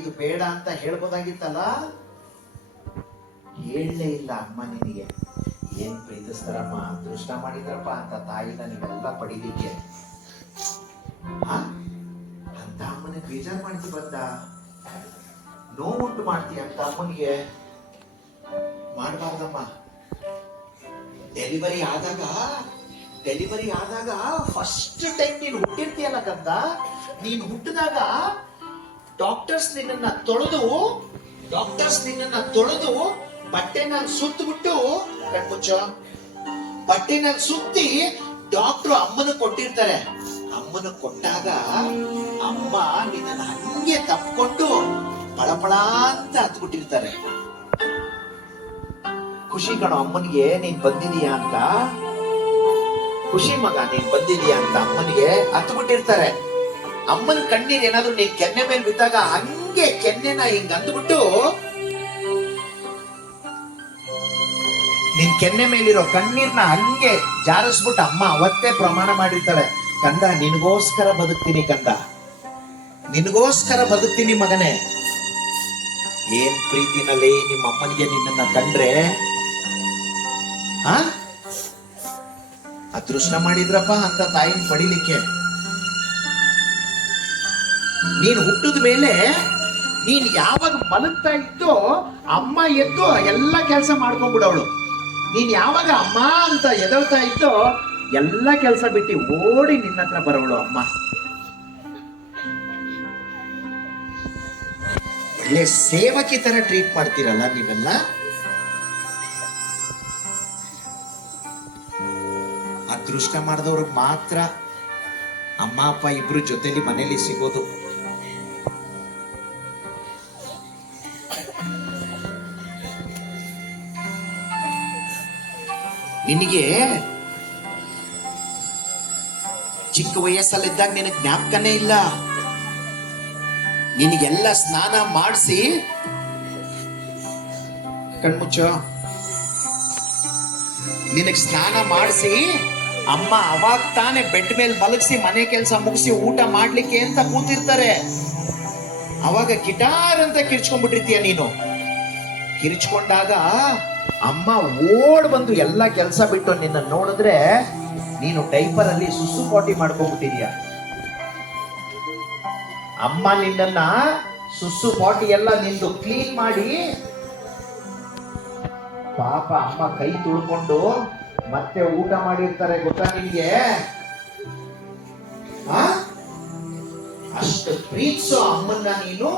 ಇದು ಬೇಡ ಅಂತ ಹೇಳ್ಬೋದಾಗಿತ್ತಲ್ಲ ಹೇಳಲೇ ಇಲ್ಲ ಅಮ್ಮ ನಿನಗೆ ಏನ್ ಪ್ರೀತಿಸ್ತಾರಮ್ಮ ಅದೃಷ್ಟ ಮಾಡಿದ್ರಪ್ಪ ಅಂತ ತಾಯಿ ನನಗೆಲ್ಲ ಪಡೀಲಿಕ್ಕೆ ಅಂತ ಅಮ್ಮನ ಬೇಜಾರ್ ಮಾಡಿಸಿ ಬಂದ ನೋವುಂಟು ಮಾಡ್ತಿ ಅಂತ ಅಮ್ಮನಿಗೆ ಮಾಡಬಾರ್ದಮ್ಮ ಡೆಲಿವರಿ ಆದಾಗ ಡೆಲಿವರಿ ಆದಾಗ ಫಸ್ಟ್ ಟೈಮ್ ನೀನು ಹುಟ್ಟಿರ್ತೀಯಲ್ಲ ಕಂದ ನೀನು ಹುಟ್ಟಿದಾಗ ಡಾಕ್ಟರ್ಸ್ ನಿನ್ನ ತೊಳೆದು ಡಾಕ್ಟರ್ಸ್ ನಿನ್ನ ತೊಳೆದು ಬಟ್ಟೆನ ಸುತ್ತಬಿಟ್ಟು ಕಣ್ಮುಚ್ಚ ಬಟ್ಟೆನ ಸುತ್ತಿ ಡಾಕ್ಟರ್ ಅಮ್ಮನ ಕೊಟ್ಟಿರ್ತಾರೆ ಅಮ್ಮನ ಕೊಟ್ಟಾಗ ಅಮ್ಮ ನಿನ್ನ ಹಂಗೆ ತಪ್ಪಿಕೊಂಡು ಪಳಪಳ ಅಂತ ಹತ್ಬಿಟ್ಟಿರ್ತಾರೆ ಖುಷಿ ಕಣೋ ಅಮ್ಮನಿಗೆ ನೀನ್ ಬಂದಿದೀಯಾ ಅಂತ ಖುಷಿ ಮಗ ನೀನ್ ಬಂದಿದೀಯಾ ಅಂತ ಅಮ್ಮನಿಗೆ ಹತ್ಬಿಟ್ಟಿರ್ತಾರೆ ಅಮ್ಮನ ಕಣ್ಣೀರ್ ಏನಾದ್ರು ನೀನ್ ಕೆನ್ನೆ ಮೇಲೆ ಬಿದ್ದಾಗ ಹಂಗೆ ಕೆನ್ನೆನ ಹಿಂಗ ಅಂದ್ಬಿಟ್ಟು ನಿನ್ ಕೆನ್ನೆ ಮೇಲಿರೋ ಕಣ್ಣೀರ್ನ ಹಂಗೆ ಜಾರಿಸ್ಬಿಟ್ಟು ಅಮ್ಮ ಅವತ್ತೇ ಪ್ರಮಾಣ ಮಾಡಿರ್ತಾಳೆ ಕಂದ ನಿನಗೋಸ್ಕರ ಬದುಕ್ತೀನಿ ಕಂದ ನಿನಗೋಸ್ಕರ ಬದುಕ್ತೀನಿ ಮಗನೇ ಏನ್ ಪ್ರೀತಿನಲ್ಲಿ ನಿಮ್ಮ ಅಮ್ಮನಿಗೆ ನಿನ್ನ ಕಂಡ್ರೆ ಆ ಅದೃಷ್ಟ ಮಾಡಿದ್ರಪ್ಪ ಅಂತ ತಾಯಿನ ಪಡಿಲಿಕ್ಕೆ ನೀನು ಹುಟ್ಟಿದ ಮೇಲೆ ನೀನು ಯಾವಾಗ ಮಲಗ್ತಾ ಇದ್ದೋ ಅಮ್ಮ ಎದ್ದು ಎಲ್ಲ ಕೆಲಸ ಮಾಡ್ಕೊಂಡ್ಬಿಡವಳು ನೀನು ಯಾವಾಗ ಅಮ್ಮ ಅಂತ ಎದಳ್ತಾ ಇದ್ದೋ ಎಲ್ಲ ಕೆಲಸ ಬಿಟ್ಟು ಓಡಿ ನಿನ್ನ ಹತ್ರ ಬರೋಳು ಅಮ್ಮ ಒಳ್ಳೆ ಸೇವಕಿ ತರ ಟ್ರೀಟ್ ಮಾಡ್ತೀರಲ್ಲ ನೀವೆಲ್ಲ ಅದೃಷ್ಟ ಮಾಡಿದವ್ರಿಗೆ ಮಾತ್ರ ಅಮ್ಮ ಅಪ್ಪ ಇಬ್ರು ಜೊತೆಲಿ ಮನೇಲಿ ಸಿಗೋದು ನಿನಗೆ ಚಿಕ್ಕ ವಯಸ್ಸಲ್ಲಿದ್ದಾಗ ನಿನಗೆ ಜ್ಞಾಪಕನೇ ಇಲ್ಲ ನಿನಗೆಲ್ಲ ಸ್ನಾನ ಮಾಡಿಸಿ ಕಣ್ಮುಚ್ಚ ನಿನಗೆ ಸ್ನಾನ ಮಾಡಿಸಿ ಅಮ್ಮ ಅವಾಗ ತಾನೆ ಬೆಡ್ ಮೇಲೆ ಮಲಗಿಸಿ ಮನೆ ಕೆಲಸ ಮುಗಿಸಿ ಊಟ ಮಾಡ್ಲಿಕ್ಕೆ ಅಂತ ಕೂತಿರ್ತಾರೆ ಅವಾಗ ಗಿಟಾರ್ ಅಂತ ಕಿರ್ಚ್ಕೊಂಡ್ಬಿಟ್ಟಿರ್ತೀಯ ನೀನು ಕಿರ್ಚ್ಕೊಂಡಾಗ ಅಮ್ಮ ಓಡ್ ಬಂದು ಎಲ್ಲ ಕೆಲಸ ಬಿಟ್ಟು ನಿನ್ನ ನೋಡಿದ್ರೆ ನೀನು ಟೈಪರ್ ಅಲ್ಲಿ ಸುಸ್ಸು ಪಾಟಿ ಅಮ್ಮ ನಿನ್ನ ಸುಸ್ಸು ಪಾಟಿ ಎಲ್ಲ ನಿಂದು ಕ್ಲೀನ್ ಮಾಡಿ ಪಾಪ ಅಮ್ಮ ಕೈ ತುಳ್ಕೊಂಡು ಮತ್ತೆ ಊಟ ಮಾಡಿರ್ತಾರೆ ಗೊತ್ತಾ ನಿನ್ಗೆ ಅಷ್ಟು ಪ್ರೀತಿಸೋ ಅಮ್ಮನ್ನ ನೀನು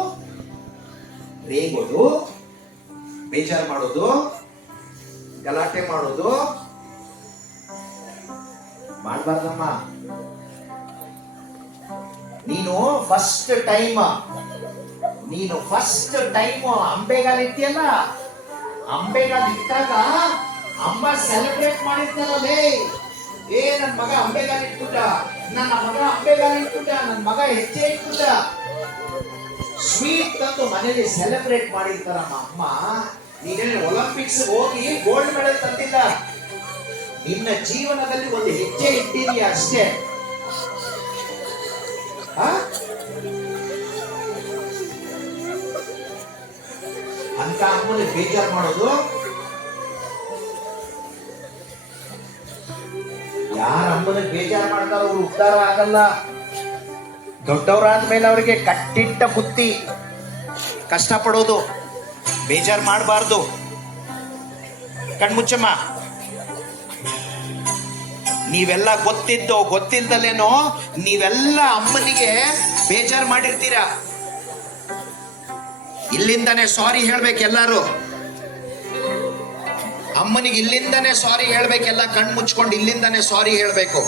ರೇಗೋದು ಬೇಜಾರು ಮಾಡೋದು ಗಲಾಟೆ ಮಾಡೋದು ಮಾಡಬಾರ್ದಮ್ಮ ನೀನು ಫಸ್ಟ್ ಟೈಮ್ ನೀನು ಫಸ್ಟ್ ಟೈಮ್ ಅಂಬೆಗಾಲ್ ಇದ್ದೀಯಲ್ಲ ಅಂಬೆಗಾಲ್ ಇಟ್ಟಾಗ ಅಮ್ಮ ಸೆಲೆಬ್ರೇಟ್ ಮಾಡಿರ್ತಾರಲ್ಲೇ ಏ ನನ್ನ ಮಗ ಅಂಬೆಗಾಲ್ ಇಟ್ಬಿಟ್ಟ ನನ್ನ ಮಗ ಅಂಬೆಗಾಲ್ ಇಟ್ಬಿಟ್ಟ ನನ್ನ ಮಗ ಹೆಜ್ಜೆ ಇಟ್ಬಿಟ್ಟ ಸ್ವೀಟ್ ತಂದು ಮನೇಲಿ ಸೆಲೆಬ್ರೇಟ್ ಮಾಡಿರ್ತಾರಮ್ಮ ಅಮ್ಮ ನೀನೇ ಒಲಿಂಪಿಕ್ಸ್ ಹೋಗಿ ಗೋಲ್ಡ್ ಮೆಡಲ್ ತಂದಿಲ್ಲ ನಿನ್ನ ಜೀವನದಲ್ಲಿ ಒಂದು ಹೆಜ್ಜೆ ಇಟ್ಟಿದೀಯ ಅಷ್ಟೇ ಅಂತ ಅಮ್ಮನಿಗೆ ಬೇಜಾರು ಮಾಡೋದು ಯಾರ ಅಮ್ಮನ ಬೇಜಾರು ಮಾಡ್ತಾರ ಅವ್ರು ಉದ್ಧಾರ ಆಗಲ್ಲ ದೊಡ್ಡವರಾದ್ಮೇಲೆ ಅವರಿಗೆ ಕಟ್ಟಿಟ್ಟ ಬುತ್ತಿ ಕಷ್ಟಪಡೋದು ಬೇಜಾರು ಮಾಡಬಾರ್ದು ಕಣ್ಮುಚ್ಚಮ್ಮ ನೀವೆಲ್ಲ ಗೊತ್ತಿದ್ದೋ ಗೊತ್ತಿಲ್ದಲೇನೋ ನೀವೆಲ್ಲ ಅಮ್ಮನಿಗೆ ಬೇಜಾರು ಮಾಡಿರ್ತೀರ ಇಲ್ಲಿಂದನೇ ಸಾರಿ ಹೇಳ್ಬೇಕು ಎಲ್ಲಾರು ಅಮ್ಮನಿಗೆ ಇಲ್ಲಿಂದನೇ ಸಾರಿ ಹೇಳ್ಬೇಕೆಲ್ಲ ಕಣ್ಮುಚ್ಕೊಂಡು ಮುಚ್ಕೊಂಡು ಸಾರಿ ಹೇಳ್ಬೇಕು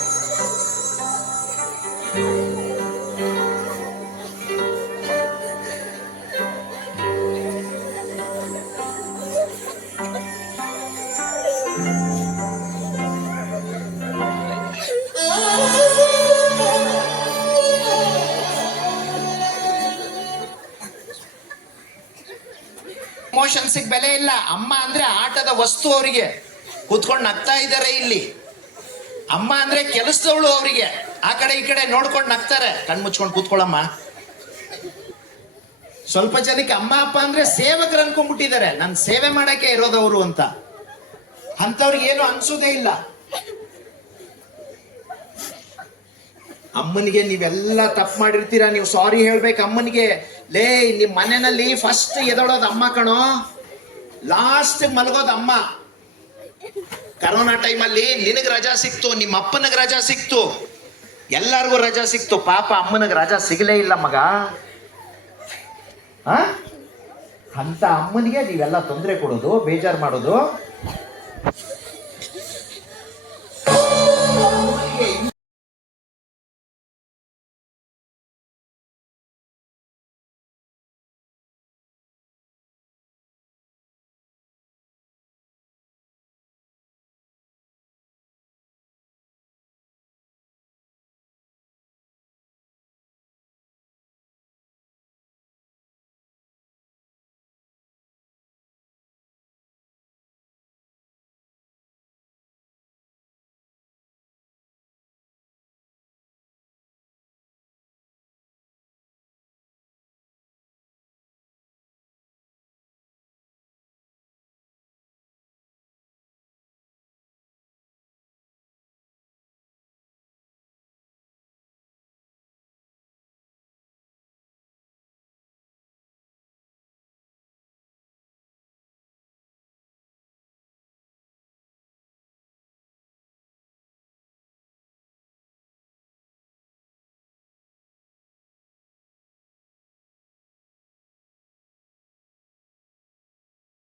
ಎಮೋಷನ್ಸಿಗೆ ಬೆಲೆ ಇಲ್ಲ ಅಮ್ಮ ಅಂದ್ರೆ ಆಟದ ವಸ್ತು ಅವರಿಗೆ ಕೂತ್ಕೊಂಡು ನಗ್ತಾ ಇದ್ದಾರೆ ಇಲ್ಲಿ ಅಮ್ಮ ಅಂದ್ರೆ ಕೆಲಸದವಳು ಅವರಿಗೆ ಆ ಕಡೆ ಈ ಕಡೆ ನೋಡ್ಕೊಂಡು ನಗ್ತಾರೆ ಕಣ್ ಮುಚ್ಕೊಂಡು ಕೂತ್ಕೊಳ್ಳಮ್ಮ ಸ್ವಲ್ಪ ಜನಕ್ಕೆ ಅಮ್ಮ ಅಪ್ಪ ಅಂದ್ರೆ ಸೇವಕರು ಅನ್ಕೊಂಡ್ಬಿಟ್ಟಿದ್ದಾರೆ ನಾನು ಸೇವೆ ಮಾಡಕ್ಕೆ ಇರೋದವರು ಅಂತ ಅಂತವ್ರಿಗೆ ಏನು ಅನ್ಸೋದೇ ಇಲ್ಲ ಅಮ್ಮನಿಗೆ ನೀವೆಲ್ಲ ತಪ್ಪು ಮಾಡಿರ್ತೀರಾ ನೀವು ಸಾರಿ ಹೇಳ್ಬೇಕು ಅಮ್ಮನಿಗೆ ಲೇ ನಿಮ್ಮ ಮನೆಯಲ್ಲಿ ಫಸ್ಟ್ ಎದೋಡೋದು ಅಮ್ಮ ಕಣೋ ಲಾಸ್ಟ್ ಮಲಗೋದು ಅಮ್ಮ ಕರೋನಾ ಟೈಮಲ್ಲಿ ನಿನಗೆ ರಜಾ ಸಿಕ್ತು ನಿಮ್ಮ ಅಪ್ಪನಿಗೆ ರಜಾ ಸಿಕ್ತು ಎಲ್ಲರಿಗೂ ರಜಾ ಸಿಕ್ತು ಪಾಪ ಅಮ್ಮನಿಗೆ ರಜಾ ಸಿಗಲೇ ಇಲ್ಲ ಮಗ ಅಂತ ಅಮ್ಮನಿಗೆ ನೀವೆಲ್ಲ ತೊಂದರೆ ಕೊಡೋದು ಬೇಜಾರು ಮಾಡೋದು